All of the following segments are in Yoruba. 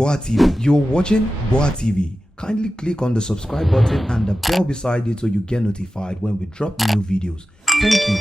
Boa TV. You're watching Boa TV. Kindly click on the subscribe button and the bell beside it so you get notified when we drop new videos. Thank you.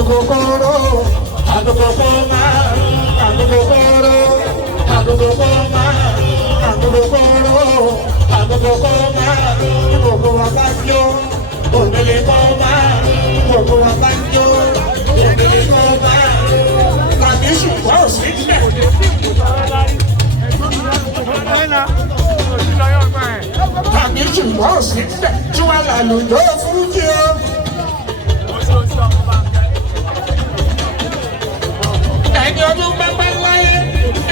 Agogoro, agogoma, agogoro, agogoma, agogoro, agogoma, gbogbo wa bá jó, òmìnir kọ́má, gbogbo wa bá jó, òmìnir kọ́má, tàbí ṣùgbọ́n òsì nílẹ̀. Tàbí ṣùgbọ́n òsì nílẹ̀ tí wọ́n là lòdò fún jí o. Ẹni ọdún pápá láyé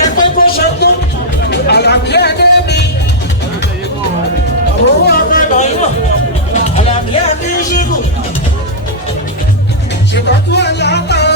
ẹgbẹ́ tó ṣe tó Àlàbí ẹgbẹ́ mi. Owó ọgbẹ́ náà yọ̀ Àlàbí ẹgbẹ́ ṣíkù. Ṣètọ́jú ẹ̀ látà.